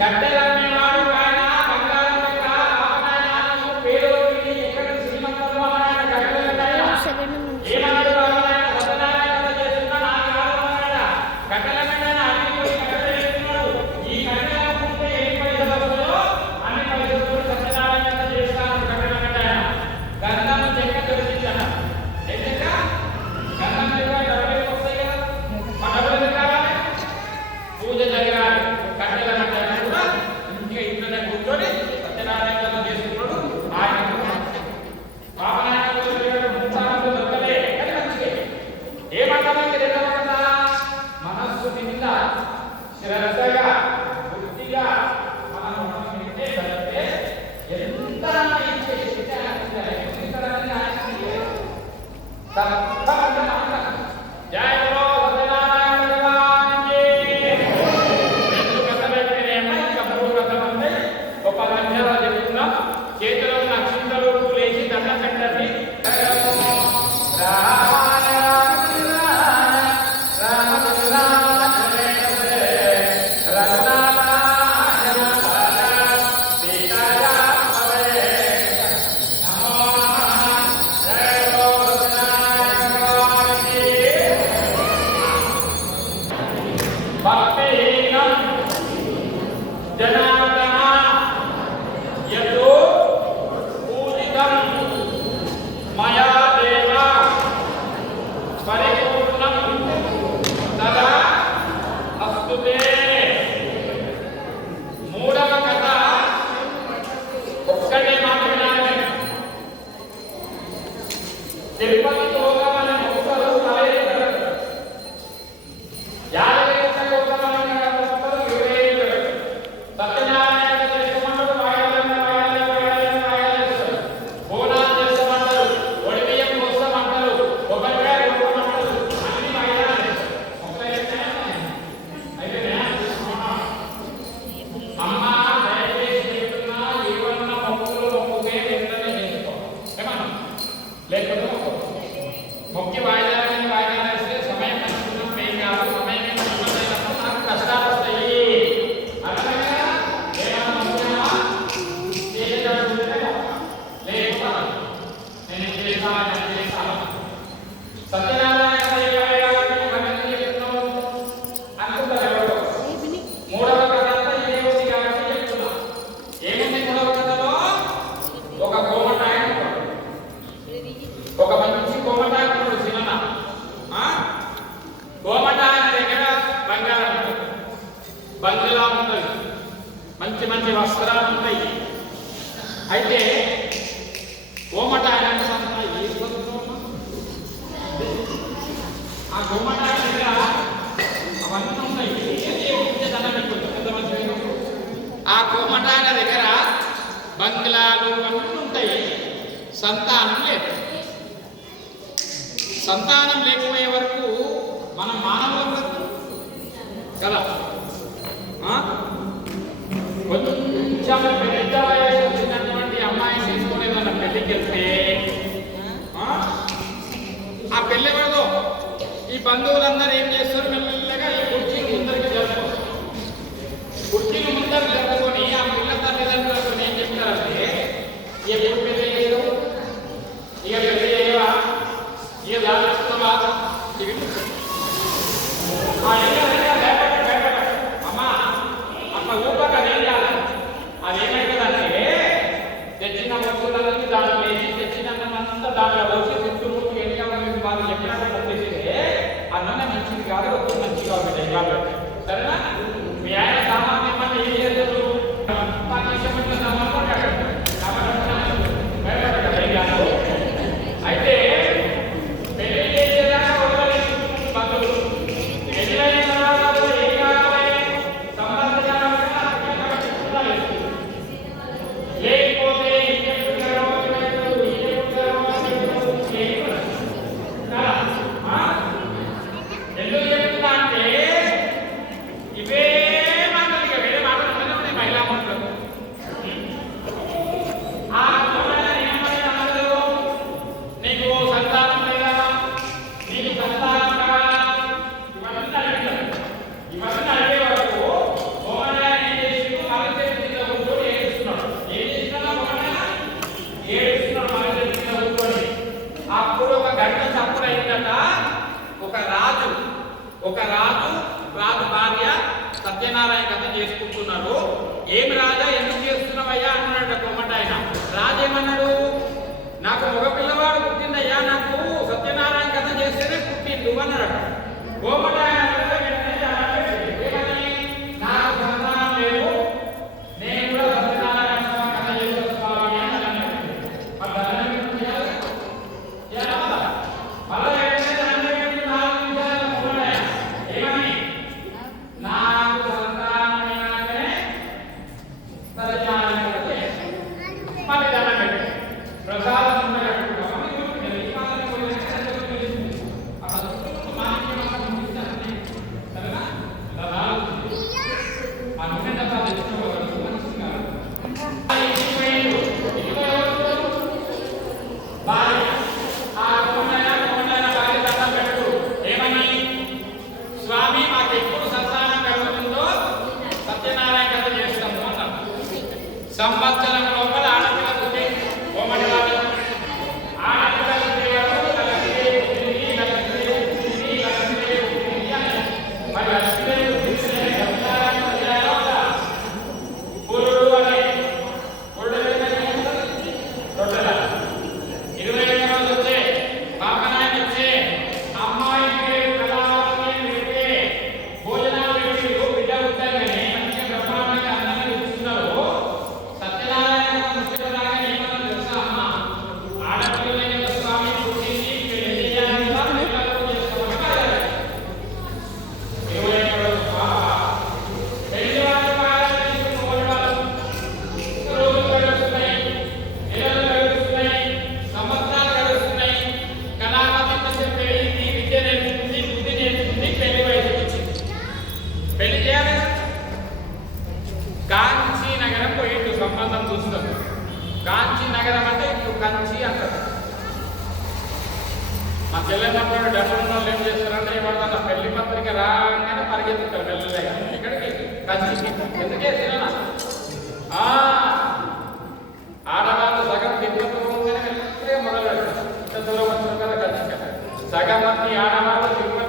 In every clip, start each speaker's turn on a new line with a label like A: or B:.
A: Doctor మఠాల దగ్గర బంగ్లాలు అన్నీ ఉంటాయి. సంతానం లేదు. సంతానం లేకపోయే వరకు మన మానవులు కదా? కొంచెం పెద్ద వయసు వచ్చినటువంటి అమ్మాయిని తీసుకునే మన పెళ్ళికి వెళ్తే ఆ పెళ్ళి ఈ బంధువులందరూ ఏం చేస్తారు? మిమ్మల్ని Y నగరం అంటే ఇప్పుడు కంచి అంటారు మా చెల్లెన్నప్పుడు డబ్బులు వాళ్ళు ఏం చేస్తారంటే ఎవరిదన్నా పెళ్ళి పత్రిక రాగానే పరిగెత్తుతారు వెళ్ళలేక ఇక్కడికి కంచికి ఎందుకే తిననా? ఆడవాళ్ళు సగం దిగ్గుతుంటే మొదలు దూరం వచ్చిన కదా కంచి సగం మంది ఆడవాళ్ళు దిగ్గు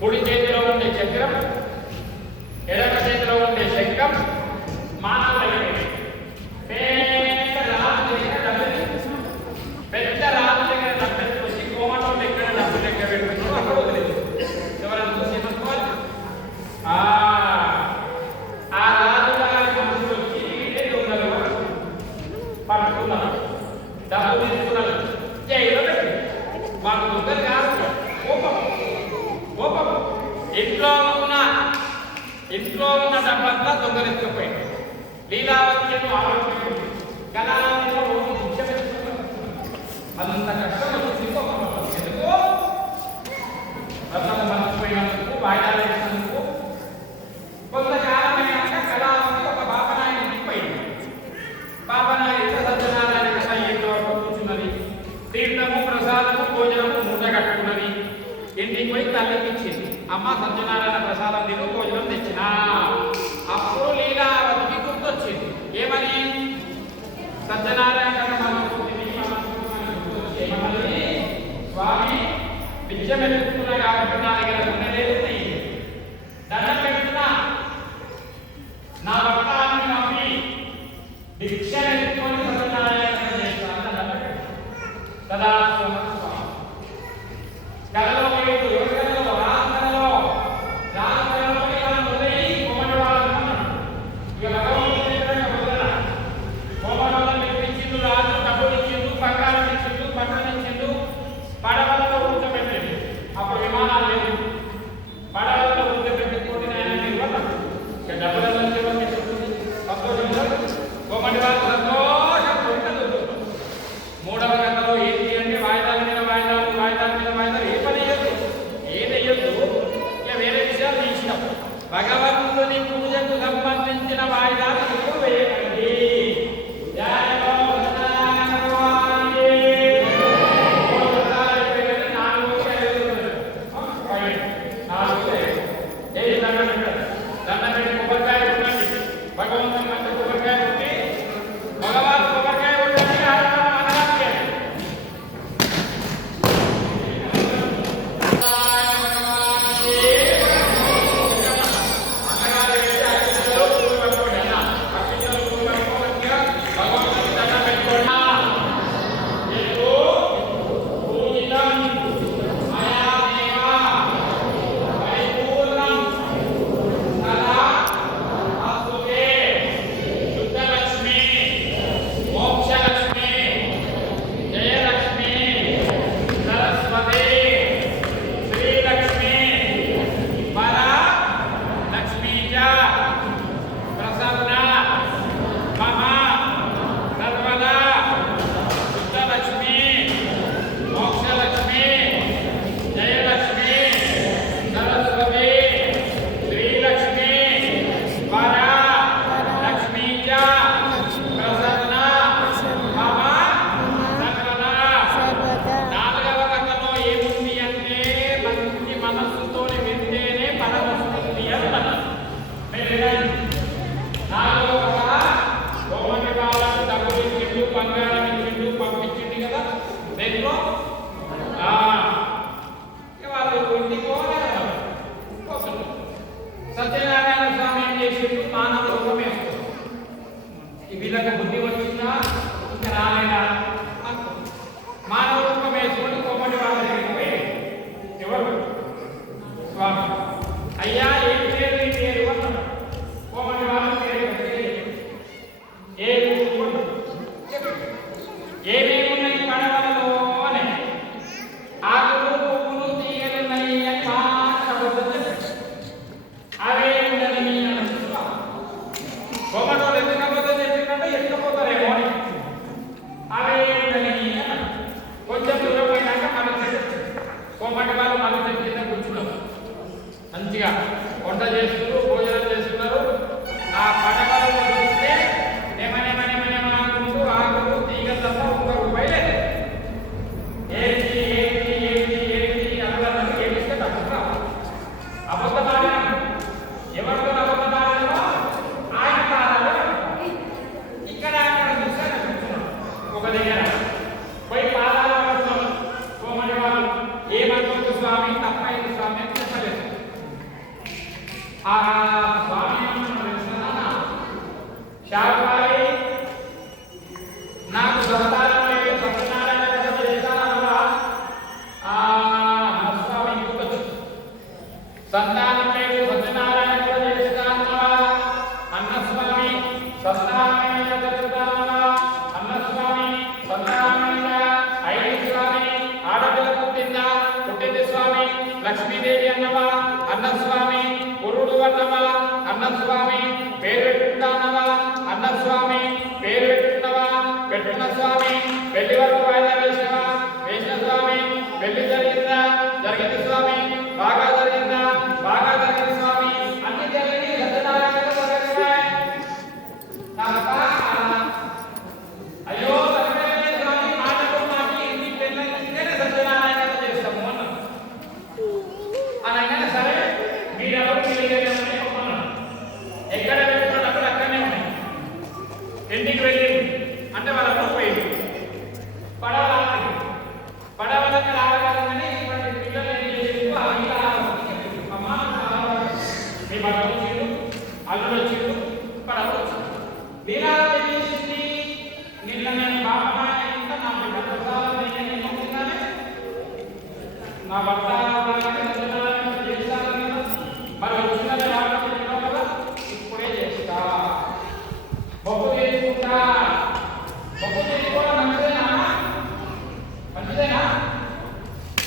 A: కుడి చేతిలో ఉండే చక్రం ఎడమ చేతిలో ఉండే శంఖం ఇంట్లో ఉన్న డబ్బంతా దొంగలించుకుపోయింది. లీలావతిను ఆలోచించింది. కళావతిలో ఓటు అంత కష్టం వచ్చింది ఒక ఎందుకు? మర్చిపోయినందుకు సత్యనారాయణ ప్రసాదం నీకు భోజనం తెచ్చిన. అప్పుడు లీలావతికి గుర్తొచ్చింది. ఏమని? సత్యనారాయణ స్వామి విద్య మెలుగుతున్నా కాబట్టి కోమటి వాళ్ళు మనం చెప్తే కూర్చున్నాం మంచిగా వంట చేస్తూ Ah, vai, não, não, nada. não. Gracias.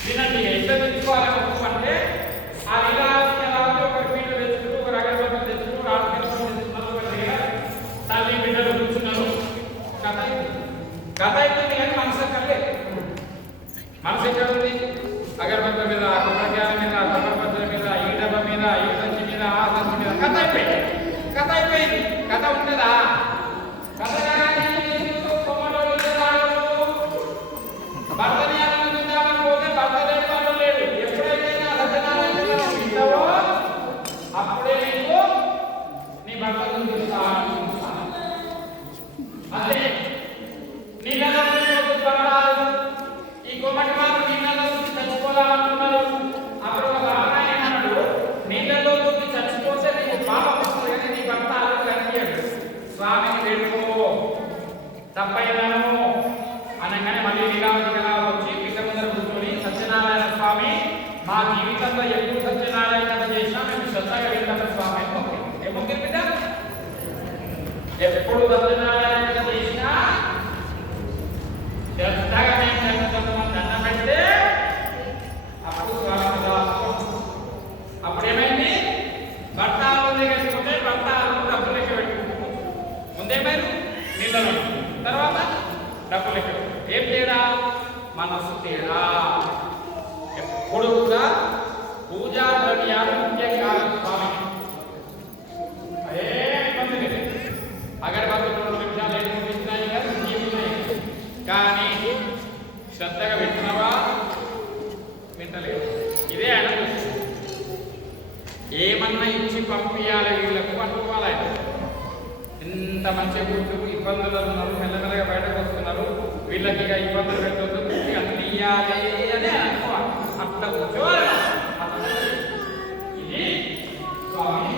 A: దీన్ని ఎట్లా పెంచుకోవాలి మొత్తం అంటే ఆ లీలావతి ఎలా ఉంటే ఒక ఫీల్డ్ తెచ్చుకుంటూ ఒక అగరబత్తులు తెచ్చుకుంటూ రామకృష్ణ తెచ్చుకున్నారు ఒక దగ్గర తల్లి బిడ్డలు కూర్చున్నారు. కథ అయిపోయింది కథ అయిపోయింది కానీ మనసు ఎక్కడలే మనసు ఎక్కడ ఉంది? అగరబత్తుల మీద కొబ్బరికాయల మీద కొబ్బరిపత్తుల మీద ఈ డబ్బా మీద ఈ మీద ఆ కథ అయిపోయింది. కథ అయిపోయింది. కథ ఉంటుందా ఎప్పుడు సత్యనారాయణ చేసినా శ్రద్ధగా మేము కొంతమంది దండం పెడితే అప్పుడు అప్పుడు ఏమైంది భర్త ముందే కట్టుకుంటే భర్త డబ్బులు లెక్క పెట్టుకుంటాం ముందేమైనా నీళ్ళలో. తర్వాత డబ్బులు లెక్క ఏం తేడా? మనసు తేడా. కానీ శ్రద్ధగా వింటున్నావా? వింటలేదు. ఇదే ఆయన ఏమన్నా ఇచ్చి పంపించాలి వీళ్ళకు అనుకోవాలి ఇంత మంచి కూర్చు ఇబ్బందులు ఉన్నారు మెల్లమెల్లగా బయటకు వస్తున్నారు. వీళ్ళకి ఇక ఇబ్బందులు పెట్టవద్దు అన్ని తీయాలి అని అనుకోవాలి. అట్లా కూర్చోవాలి. ఇది. స్వామి